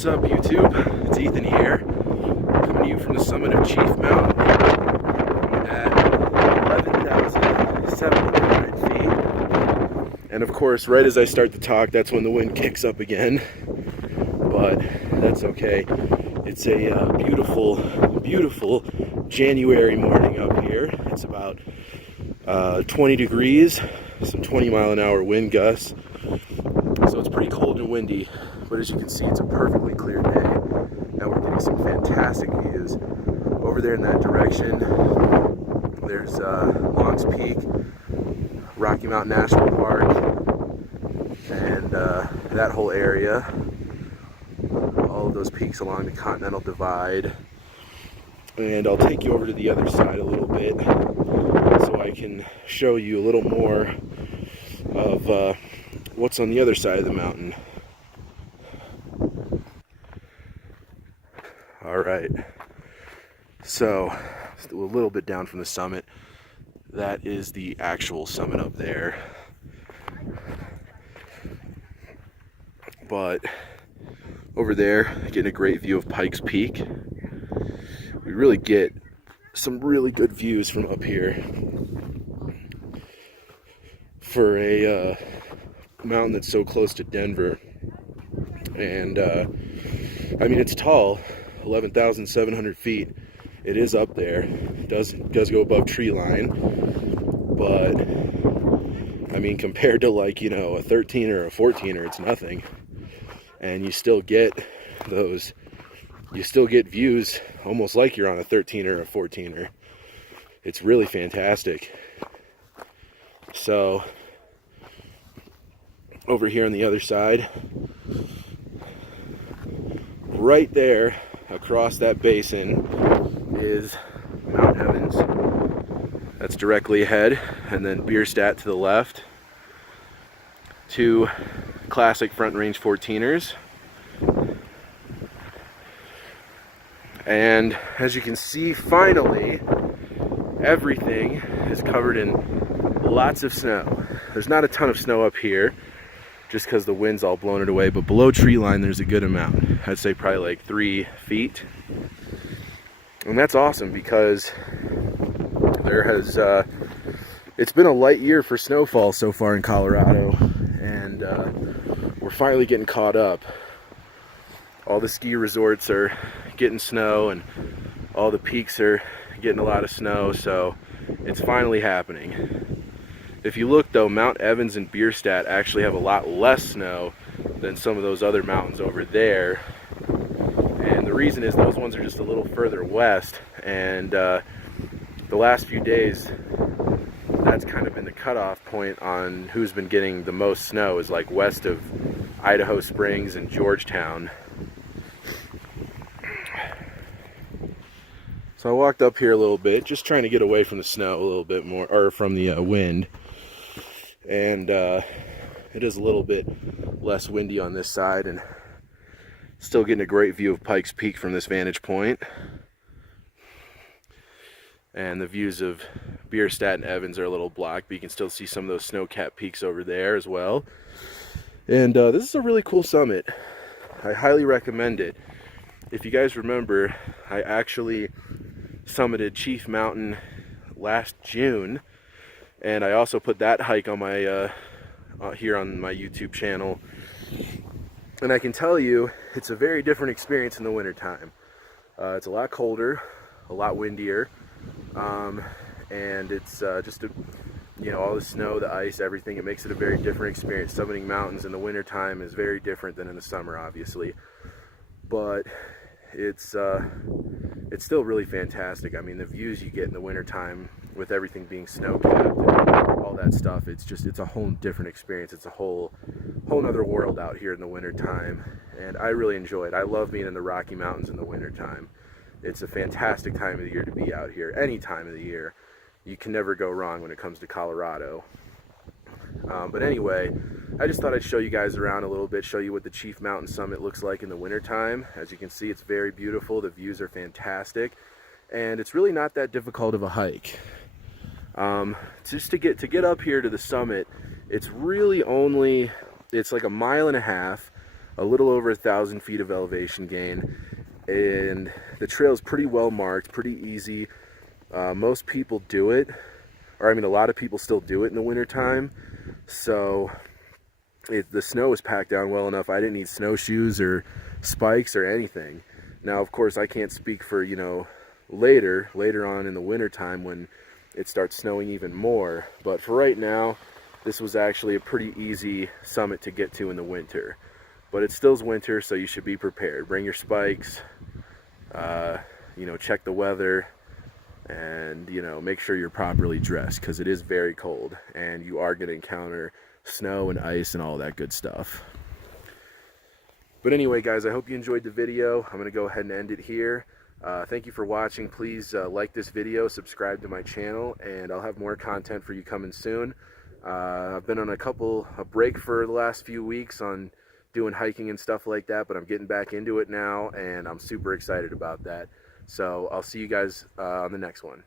What's up, YouTube? It's Ethan here, coming to you from the summit of Chief Mountain at 11,700 feet. And of course, right as I start to talk, that's when the wind kicks up again. But that's okay. It's a beautiful, beautiful January morning up here. It's about 20 degrees, some 20-mile-an-hour wind gusts. So it's pretty cold and windy. But as you can see, it's a perfectly clear day. Now we're getting some fantastic views. Over there in that direction, there's Long's Peak, Rocky Mountain National Park, and that whole area. All of those peaks along the Continental Divide. And I'll take you over to the other side a little bit so I can show you a little more of what's on the other side of the mountain. Alright, so a little bit down from the summit, that is the actual summit up there. But over there, getting a great view of Pikes Peak. We really get some really good views from up here for a mountain that's so close to Denver. And I mean, it's tall. 11,700 feet. It is up there. It does go above tree line, but I mean, compared to, like, you know, a 13er or a 14er, it's nothing. And you still get those, you still get views almost like you're on a 13er or a 14er. It's really fantastic. So over here on the other side, right there across that basin is Mount Evans. That's directly ahead, and then Bierstadt to the left. Two classic Front Range 14ers. And as you can see, finally, everything is covered in lots of snow. There's not a ton of snow up here, just because the wind's all blown it away, but below tree line there's a good amount. I'd say probably like 3 feet. And that's awesome because there has it's been a light year for snowfall so far in Colorado, and we're finally getting caught up. All the ski resorts are getting snow, and all the peaks are getting a lot of snow, so it's finally happening. If you look though, Mount Evans and Bierstadt actually have a lot less snow than some of those other mountains over there. And the reason is those ones are just a little further west, and the last few days, that's kind of been the cutoff point on who's been getting the most snow, is like west of Idaho Springs and Georgetown. So I walked up here a little bit, just trying to get away from the snow a little bit more, or from the wind. And it is a little bit less windy on this side, and still getting a great view of Pikes Peak from this vantage point. And the views of Bierstadt and Evans are a little blocked, but you can still see some of those snow-capped peaks over there as well. And this is a really cool summit. I highly recommend it. If you guys remember, I actually summited Chief Mountain last June, and I also put that hike on my here on my YouTube channel. And I can tell you, it's a very different experience in the wintertime. It's a lot colder, a lot windier, and it's just you know, all the snow, the ice, everything. It makes it a very different experience. Summiting mountains in the wintertime is very different than in the summer, obviously, but it's still really fantastic. I mean, the views you get in the wintertime with everything being snow-capped and all that stuff, it's a whole different experience. It's a whole nother world out here in the wintertime, and I really enjoy it. I love being in the Rocky Mountains in the wintertime. It's a fantastic time of the year to be out here. Any time of the year. You can never go wrong when it comes to Colorado. But anyway, I just thought I'd show you guys around a little bit, show you what the Chief Mountain Summit looks like in the wintertime. As you can see, it's very beautiful. The views are fantastic, and it's really not that difficult of a hike. Just to get up here to the summit, it's really only, it's like 1.5 miles a little over 1,000 feet of elevation gain, and the trail is pretty well marked, pretty easy. Most people do it, or I mean a lot of people still do it in the wintertime, so the snow is packed down well enough. I didn't need snowshoes or spikes or anything. Now of course I can't speak for, you know, later on in the wintertime when it starts snowing even more, but for right now this was actually a pretty easy summit to get to in the winter. But it still's winter, so you should be prepared. Bring your spikes, you know, check the weather, and, you know, make sure you're properly dressed, because it is very cold and you are going to encounter snow and ice and all that good stuff. But anyway guys, I hope you enjoyed the video. I'm going to go ahead and end it here. Thank you for watching. Please like this video, subscribe to my channel, and I'll have more content for you coming soon. I've been on a break for the last few weeks on doing hiking and stuff like that, but I'm getting back into it now, and I'm super excited about that. So I'll see you guys on the next one.